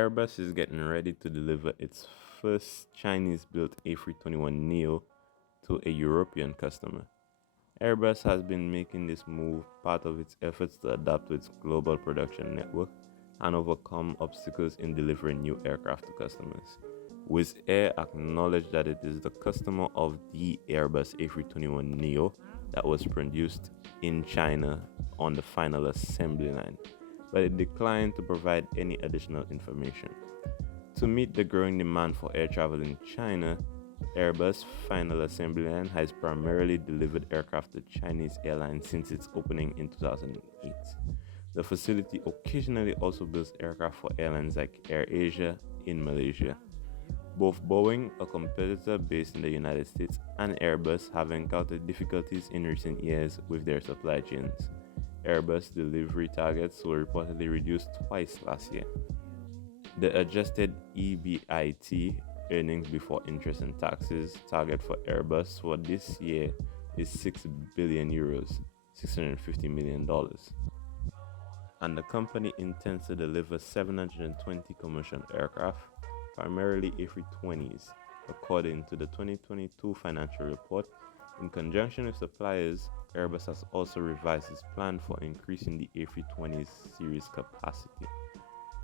Airbus is getting ready to deliver its first Chinese-built A321neo to a European customer. Airbus has been making this move part of its efforts to adapt to its global production network and overcome obstacles in delivering new aircraft to customers. Wizz Air acknowledged that it is the customer of the Airbus A321neo that was produced in China on the final assembly line, but it declined to provide any additional information. To meet the growing demand for air travel in China, Airbus final assembly line has primarily delivered aircraft to Chinese airlines since its opening in 2008. The facility occasionally also builds aircraft for airlines like AirAsia in Malaysia. Both Boeing, a competitor based in the United States, and Airbus have encountered difficulties in recent years with their supply chains. Airbus delivery targets were reportedly reduced twice last year. The adjusted EBIT, earnings before interest and taxes, target for Airbus for this year is 6 billion euros, $650 million. And the company intends to deliver 720 commercial aircraft, primarily A320s, according to the 2022 financial report. In conjunction with suppliers, Airbus has also revised its plan for increasing the A320 series capacity.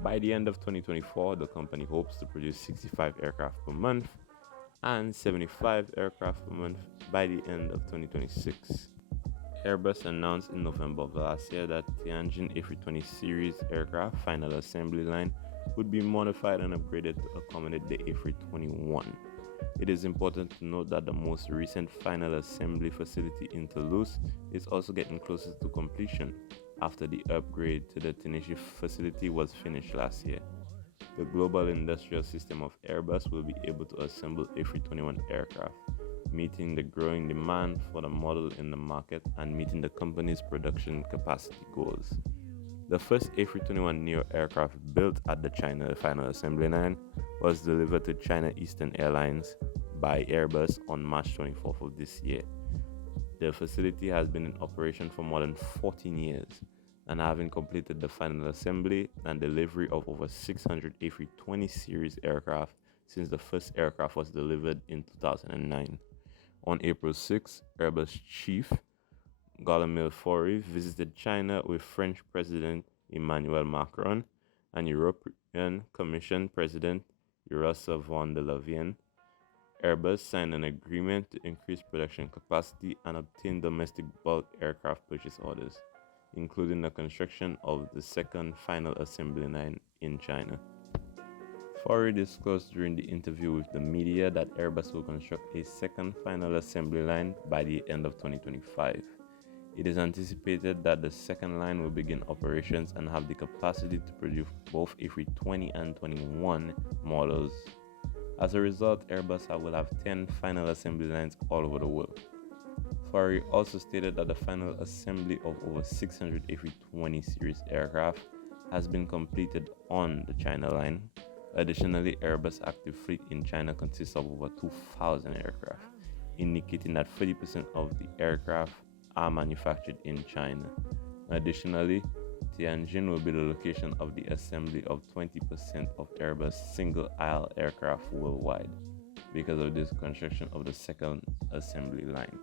By the end of 2024, the company hopes to produce 65 aircraft per month and 75 aircraft per month by the end of 2026. Airbus announced in November of last year that Tianjin A320 series aircraft final assembly line would be modified and upgraded to accommodate the A321. It is important to note that the most recent final assembly facility in Toulouse is also getting closer to completion after the upgrade to the Tenerife facility was finished last year. The global industrial system of Airbus will be able to assemble A321 aircraft, meeting the growing demand for the model in the market and meeting the company's production capacity goals. The first A321neo aircraft built at the China final assembly line was delivered to China Eastern Airlines by Airbus on March 24th of this year. The facility has been in operation for more than 14 years, and having completed the final assembly and delivery of over 600 A320 series aircraft since the first aircraft was delivered in 2009. On April 6, Airbus chief Guillaume Faury visited China with French President Emmanuel Macron and European Commission President Ursula von der Leyen. Airbus signed an agreement to increase production capacity and obtain domestic bulk aircraft purchase orders, including the construction of the second final assembly line in China. Faury disclosed during the interview with the media that Airbus will construct a second final assembly line by the end of 2025. It is anticipated that the second line will begin operations and have the capacity to produce both A320 and 21 models. As a result, Airbus will have 10 final assembly lines all over the world. Faury also stated that the final assembly of over 600 A320 series aircraft has been completed on the China line. Additionally, Airbus' active fleet in China consists of over 2,000 aircraft, indicating that 30% of the aircraft are manufactured in China. Additionally, Tianjin will be the location of the assembly of 20% of Airbus single-aisle aircraft worldwide because of this construction of the second assembly line.